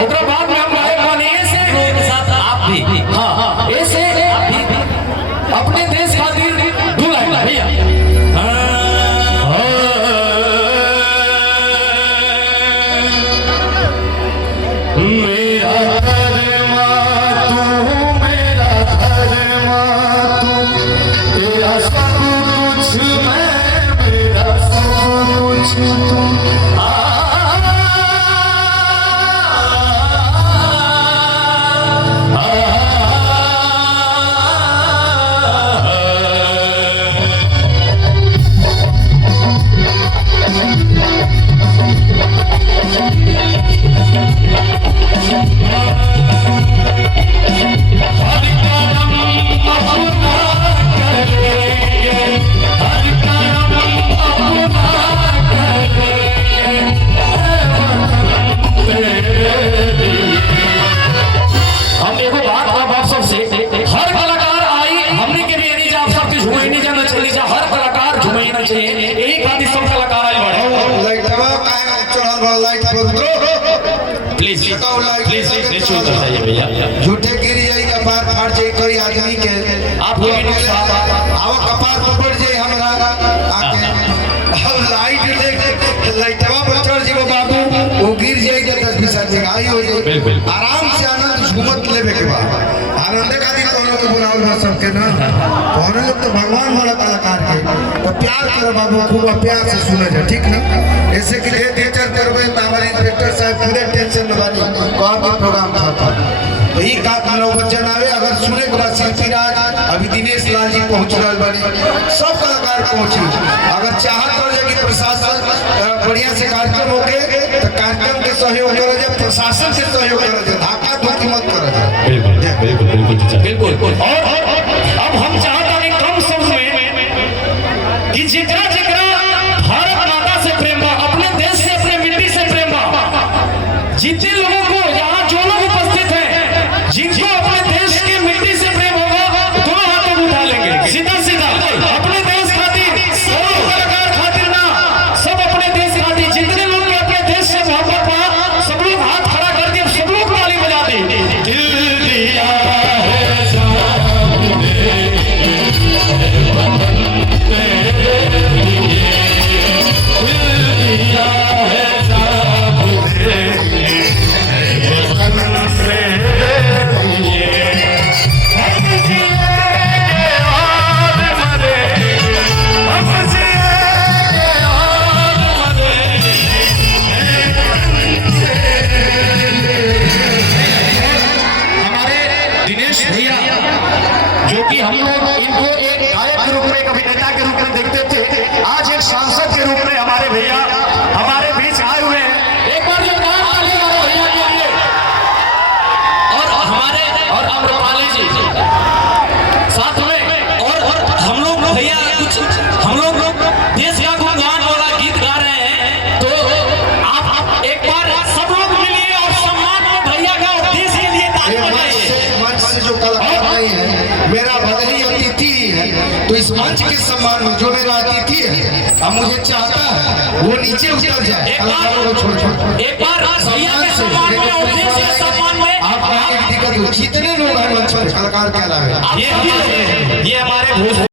ओकरा बाद में हम गायक बने से साथ आप भी। हाँ ऐसे आप भी अपने देश खातिर दो लाइन भैया। मेरा धर्मा तू, मेरा धर्मा तू, तेरा सब कुछ मैं, मेरा सब कुछ तुम। झूठे गिर जाई कपार फाड़ जाई कोई आदमी के आप आओ कपार पकड़ जाई हमरा आके अब लाइटवा पर चढ़ जीवो बाबू वो गिर जाई तो 10-20 आदमी घायल हो जाई। आराम से आनंद झूमत लेवे के बाद आनंद का दी कोनो के बुलाओ ना सबके ना कोनो लोग तो भगवान वाला कलाकार के तो प्यार करो बाबू खूब प्यार से सुना जा ठीक ना। ऐसे कि दे चल करबे त हमारे इंस्पेक्टर साहब पूरे टेंशन में बानी कौन का प्रोग्राम खाता यही का मानव वचन आवे अगर सुने के बाद शिल्पी राज अभी दिनेश लाल जी पहुंच रहल बानी सब कलाकार पहुंची। अगर चाहत हो जाए कि प्रशासन बढ़िया से कार्यक्रम होके तो कार्यक्रम के सहयोग करा जाए, प्रशासन से सहयोग करा जाए, धक्का धुकी मत करा जाए। बिल्कुल। और अब हम चाहते हैं कम समय में कि जितना भारत माता से प्रेम बा, अपने देश से अपने मिट्टी से प्रेम बा, जितने लोगों को यहाँ जो लोग उपस्थित हैं जिनको अपने देश की मिट्टी से प्रेम होगा दोनों हाथों उठा लेंगे सीधा सीधा अपने देश खातिर, कलाकार खातिर ना, सब अपने देश खातिर। जितने लोग के अपने देश से मोहब्बत बा सब लोग हाथ खड़ा कर दिए, सब लोग ताली बजा दी। दिल दिया है सामने जो कि हम लोग इनको एक गायक के रूप में, एक अभिनेता के रूप में देखते थे, आज एक सांसद के रूप में हमारे भैया हमारे बीच आए हुए हैं। एक बार ये गाना तालियां बजाओ भैया के लिए। और हमारे और अमरपाली जी साथ में और हम लोग भैया कुछ हम लोग देश का गुणगान वाला गीत गा रहे हैं, तो आप एक बार सब लोग मिलिए और सम्मान में भैया का और देश के लिए ताली बजाइए। मंच से जो कलाकार नहीं है मेरा बदली अतिथि है, तो इस मंच के सम्मान में जो मेरा अतिथि है अब मुझे चाहता है वो नीचे उतर जाए, कलाकारों को छोड़ एक बार भैया के सम्मान में और देश के सम्मान में आप दिक्कत जितने लोग हैं मंच पर कलाकार कहलावे ये हमारे